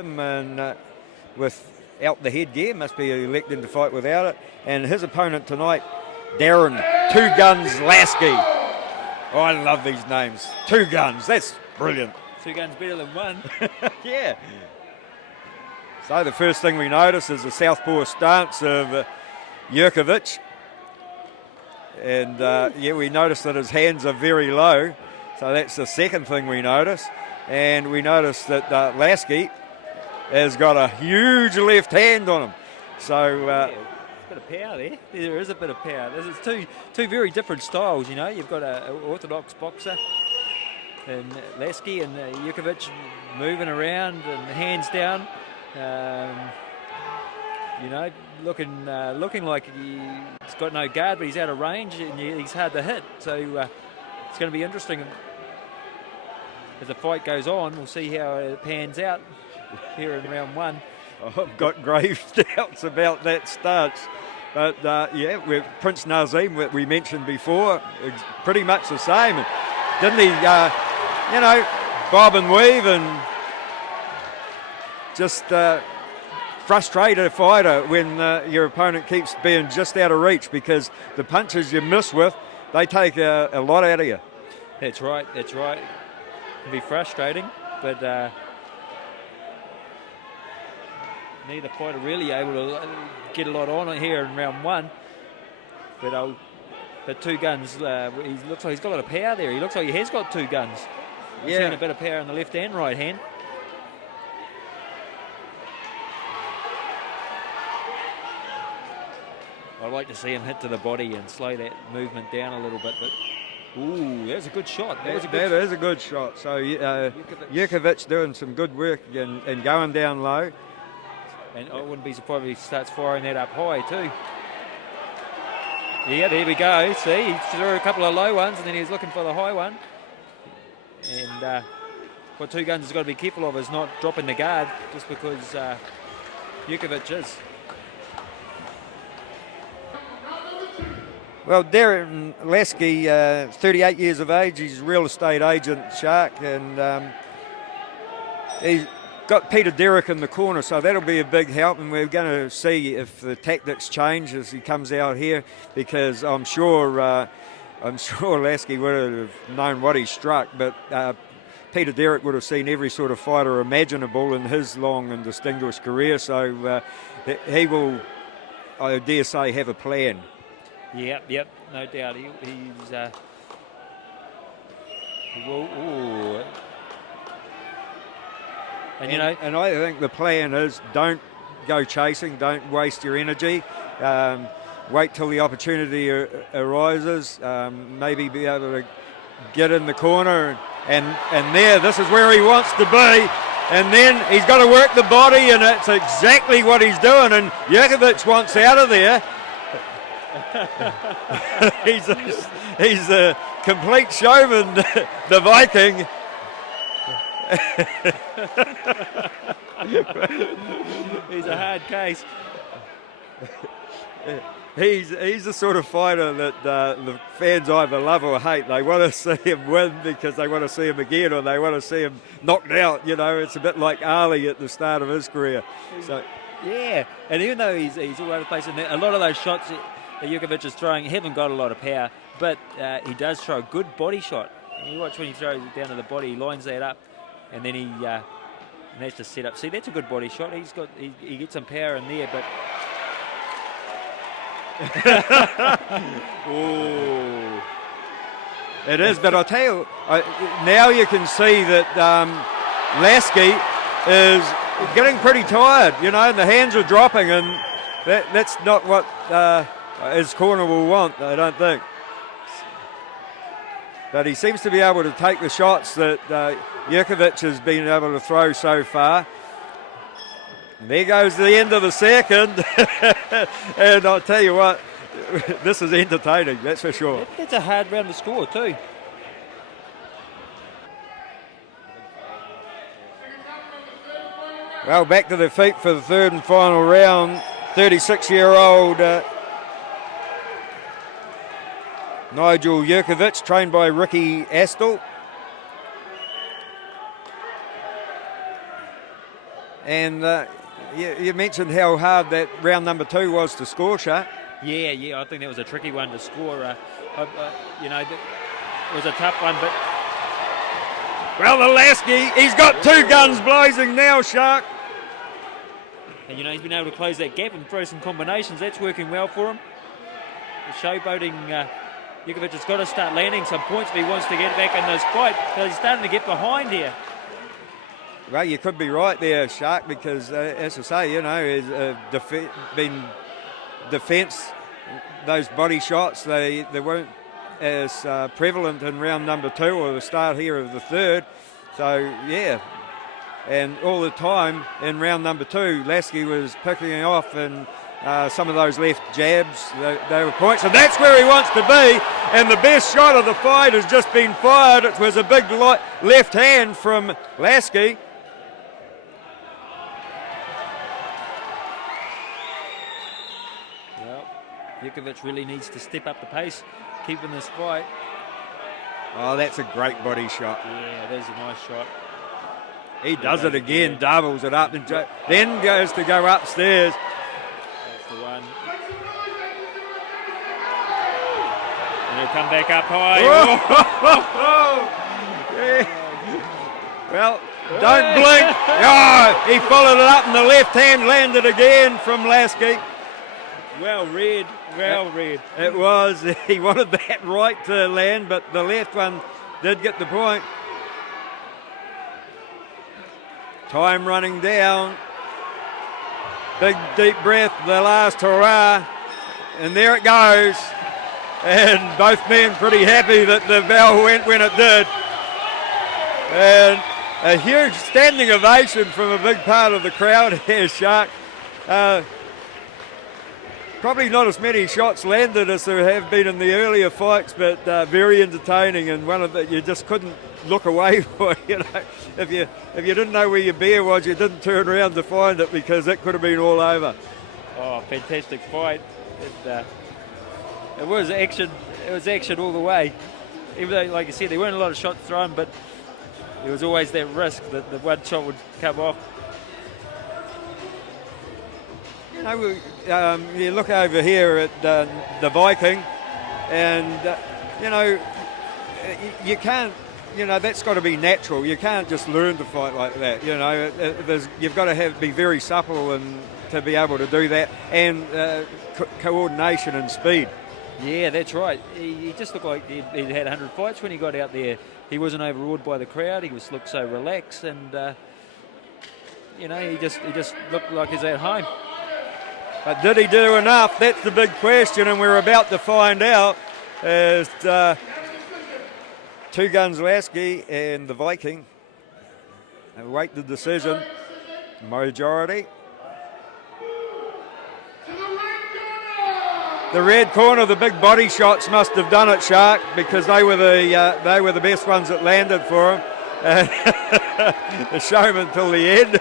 And without the headgear, must be electing to fight without it. And his opponent tonight, Darryn Two Guns Laskey. Oh, I love these names. Two Guns, that's brilliant. Two guns better than one. Yeah. So the first thing we notice is the southpaw stance of Jurkovic. And we notice that his hands are very low. So that's the second thing we notice. And we notice that Laskey has got a huge left hand on him. So a bit of power there. There is a bit of power. There's two very different styles, you know. You've got an orthodox boxer and Laskey and Jurkovic moving around and hands down. Looking like he's got no guard, but he's out of range and he's hard to hit. So it's going to be interesting as the fight goes on. We'll see how it pans out here in round one. I've got grave doubts about that start. But with Prince Nazim, that we mentioned before, pretty much the same. Didn't he, bob and weave and just frustrate a fighter when your opponent keeps being just out of reach, because the punches you miss with, they take a lot out of you. That's right. It can be frustrating, but neither fighter really able to get a lot on here in round one. But Two Guns, he looks like he's got a lot of power there. He looks like he has got two guns. He's seen a bit of power in the left and right hand. I'd like to see him hit to the body and slow that movement down a little bit. But ooh, that was a good shot. That is a good shot. So Jurkovic doing some good work and going down low. And I wouldn't be surprised if he starts firing that up high too. Yeah, there we go. See, he threw a couple of low ones and then he was looking for the high one. And what Two Guns has got to be careful of is not dropping the guard just because Jurkovic is. Well, Darryn Laskey, 38 years of age, he's a real estate agent, Shark, and he's got Peter Derrick in the corner, so that'll be a big help, and we're going to see if the tactics change as he comes out here, because I'm sure Laskey would have known what he struck, but Peter Derrick would have seen every sort of fighter imaginable in his long and distinguished career, so he will, I dare say, have a plan. Yep, no doubt. He's And I think the plan is don't go chasing, don't waste your energy. Wait till the opportunity arises. Maybe be able to get in the corner and this is where he wants to be. And then he's got to work the body, and that's exactly what he's doing. And Jurkovic wants out of there. he's a complete showman, the Viking. He's a hard case. He's the sort of fighter that the fans either love or hate. They want to see him win because they want to see him again, or they want to see him knocked out. You know, it's a bit like Ali at the start of his career. So yeah, and even though he's all over the place, and a lot of those shots that Jurkovic is throwing haven't got a lot of power, but he does throw a good body shot. And you watch when he throws it down to the body, he lines that up, and then he managed to set up. See, that's a good body shot. He gets some power in there, but. Ooh. It is, but I'll tell you, now you can see that Laskey is getting pretty tired, you know, and the hands are dropping, and that's not what his corner will want, I don't think. But he seems to be able to take the shots that Jurkovic has been able to throw so far. And there goes the end of the second. And I'll tell you what, this is entertaining, that's for sure. That's a hard round to score too. Well, back to their feet for the third and final round. 36-year-old Nigel Jurkovic, trained by Ricky Astle. And you mentioned how hard that round number 2 was to score, Shark. Yeah, I think that was a tricky one to score. You know, it was a tough one, but... Well, the Laskey, he's got 2 guns blazing now, Shark. And, you know, he's been able to close that gap and throw some combinations. That's working well for him. The showboating, Jukovic has got to start landing some points if he wants to get back in this fight. So he's starting to get behind here. Well, you could be right there, Shark, because, as I say, you know, he's been defence, those body shots, they weren't as prevalent in round number 2 or the start here of the 3rd. So, yeah. And all the time in round number 2, Laskey was picking off and some of those left jabs, they were points. And that's where he wants to be. And the best shot of the fight has just been fired. It was a big left hand from Laskey. Jukovic really needs to step up the pace, keeping this fight. Oh, that's a great body shot. Yeah, there's a nice shot. He does it again, doubles it up, and then goes to go upstairs. That's the one. And he'll come back up high. Yeah. Well, don't blink. Oh, he followed it up, and the left hand landed again from Laskey. Well read. It was. He wanted that right to land, but the left one did get the point. Time running down. Big deep breath, the last hurrah. And there it goes. And both men pretty happy that the bell went when it did. And a huge standing ovation from a big part of the crowd here, Shark. Probably not as many shots landed as there have been in the earlier fights, but very entertaining, and one of the you just couldn't look away for. You know, if you didn't know where your beer was, you didn't turn around to find it because it could have been all over. Oh, fantastic fight! It was action. It was action all the way. Even though, like you said, there weren't a lot of shots thrown, but there was always that risk that the one shot would come off. You know, you look over here at the Viking, and you know, you can't. You know, that's got to be natural. You can't just learn to fight like that. You know, you've got to be very supple and to be able to do that, and coordination and speed. Yeah, that's right. He just looked like he'd had 100 fights when he got out there. He wasn't overawed by the crowd. He looked so relaxed, and you know, he just looked like he's at home. But did he do enough? That's the big question, and we're about to find out as Two Guns Laskey and the Viking await the decision. Majority. The red corner, the big body shots must have done it, Shark, because they were the best ones that landed for him. The showman till the end.